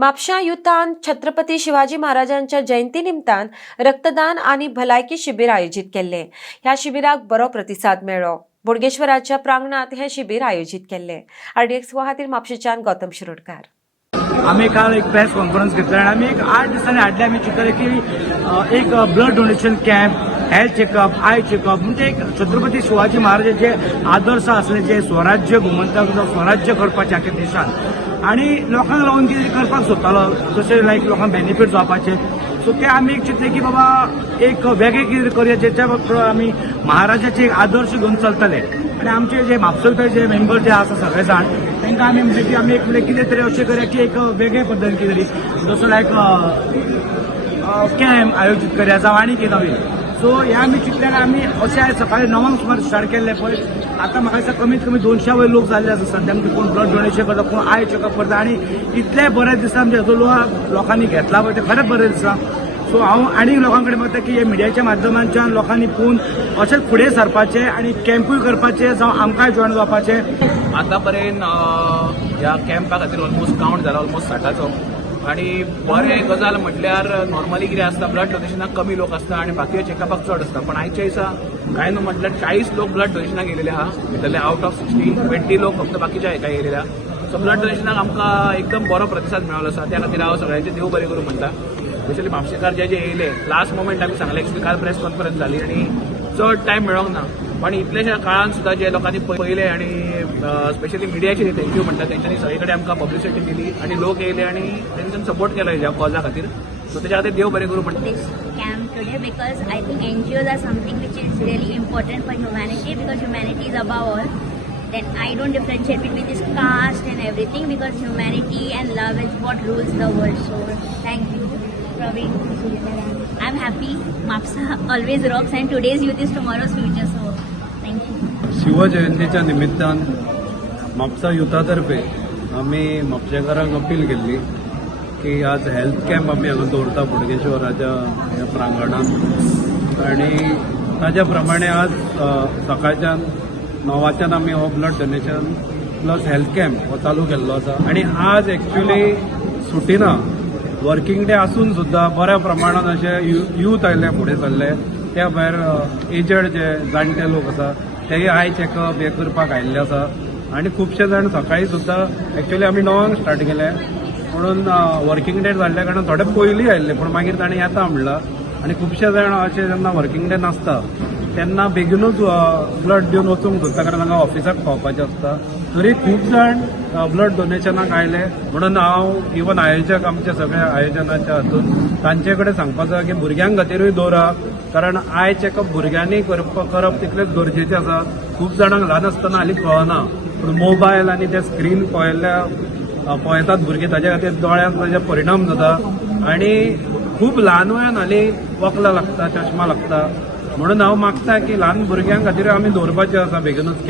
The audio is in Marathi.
म्हापशा युथान छत्रपती शिवाजी महाराजांच्या जयंती निमतान रक्तदान आणि भलायकी शिबीर आयोजित केले। ह्या शिबिराक बरो प्रतिसाद मेळ्ळो। बोडगेश्वराच्या प्रांगणात हे शिबीर आयोजित केले। RDX वाहातीर म्हापशेच्यान गौतम शिरोडकार। आम्ही काल एक प्रेस कॉन्फरन्स घेतला आणि आम्ही एक 8 दिसांनी आदले आम्ही चिंतले की एक blood donation camp, health checkup, I checkup म्हणजे एक छत्रपती शिवाजी महाराजांचे आदर्श असले जे स्वराज्य घुमंतक स्वराज्य करपाचे आख्या देशात आणि लोकांक लागून कितें करपाक सोदतालो तशें लायक लोकांक बेनिफीट जावपाचे। सो ते आम्ही एक चिंतले की बाबा एक वेगळे कितें करूया जेच्या आमी महाराजाचे एक आदर्श घेवन चलतले आणि आमचे जे म्हापशेचे जे मेंबर जे आसा सगळे जाण तांकां आमी म्हणजे की आमी एक कितें तरी अशें करूया की एक वेगळे पद्धतीन कितें तरी जसो लायक कॅम्प आयोजीत करया जावं आनी कितें नवीन। सो हे आमी चिंतल्यार आमी अशें आयज सकाळी 9 सुमार स्टार्ट केल्ले पळय आतां म्हाका दिसता कमीत कमी 200 वयर लोक जाल्ले आसा सद्या म्हणजे कोण ब्लड डोनेशन करता कोण आय चेकअप करता आणि इतले बरे दिसता म्हणजे जो लोकांनी घेतला पळय ते खरेंच बरें दिसता। सो हांव आनी लोकां कडेन म्हणटा की हे मिडियाच्या माध्यमांतल्यान लोकांनी पळोवन अशेंच फुडें सरपाचें आणि कॅम्पूय करपाचें जावं आमकांय जॉयन जावपाचें। आतां पर्यंत ह्या कॅम्पा खातीर ऑलमोस्ट काउंट जाला ऑलमोस्ट 60ाचो आणि बरें गजाल म्हटल्यार नॉर्मली कितें आसता ब्लड डोनेशनाक कमी लोक आसता आणि बाकी चेकअपाक चड आसता पण आयच्या दिसा काय न्हू म्हटल्यार 40 लोक ब्लड डोनेशनाक गेलेले आहा भितरले आउट ऑफ 60 20 लोक फक्त बाकीच्या हेका गेलेले आहा। सो ब्लड डोनेशनाक आमकां एकदम बरो प्रतिसाद मेळ्ळो आसा त्या खातीर हांव सगळ्यांचे देव बरें करूं म्हणटा। स्पेशली म्हापशेकार जे येयले लास्ट मोमेंट आमी सांगलें एक्चुअली काल प्रेस कॉन्फरन्स जाली आणि चड टायम मेळोंक ना पण इतलेशा काळान सुद्दां जे लोकांनी पळयले आणि स्पेशली मिडियाचे थँक्यू म्हणटा तेंच्यांनी सगळे कडेन आमकां पब्लिसिटी दिली आणि लोक येयले आणि तेंच्यानी सपोर्ट केलो ह्या कॉजा खातीर। सो तेच्या खातीर देव बरें करूं म्हणटा। Camp today because I think NGOs are something which is really important for humanity because humanity is above all. Then I don't differentiate between this caste and everything because humanity and love is what rules the world. So thank you, Praveen. I'm happy. Mapsa always rocks and today's youth is tomorrow's future. So thank you. शिवजयंतीच्या निमित्तान म्हापसा युथातर्फे आम्ही म्हापशेकारांक अपील केल्ली की आज हेल्थ कॅम्प आमी हांगा दवरता बोडगेश्वराच्या ह्या प्रांगणात आणि ताज्या प्रमाणे आज सकाळच्यान 9 आमी हो blood donation plus health camp हो चालू केल्लो आसा आणि आज एक्चुअली सुटी ना वर्किंग डे आसून सुद्दां बऱ्या प्रमाणात अशे यूथ आयले फुडें सरले त्या भायर एजड जे जाणटे लोक आसा तेय आय चेकअप हे करपाक आयिल्ले आसा आणि खुबशे जाण सकाळी सुद्दां एक्चुअली आमी 9 स्टार्ट केले म्हणून वर्किंग डे जाल्ल्या कारणान थोडे पयलीं आयिल्ले पण मागीर ताणें येता म्हणला आणि खुबशे जाण अशे जेन्ना वर्किंग डे नासता तेन्ना बेगीनूच ब्लड दिवन वचूंक सोदता कारण तांकां ऑफिसाक पावपाचें आसता तरी खूब जाण ब्लड डोनेशनाक आयले म्हणून हांव इवन आयोजक आमच्या सगळ्या आयोजनाच्या हातून तांचे कडेन सांगपाचो की भुरग्यां खातीरूय दवरा कारण आय चेकअप भुरग्यांनी करप तितलेंच गरजेचें आसा। खूब जाणांक ल्हान आसतना हालीं कळना पूण मोबायल आनी ते स्क्रीन पळयतात भुरगे ताचे खातीर दोळ्यांक ताजे परिणाम जाता आणि खूब ल्हान वयान हालीं वखलां लागता चश्मा लागता म्हणून हांव मागता की ल्हान भुरग्यां खातीर आमी दवरपाचें आसा बेगीनूच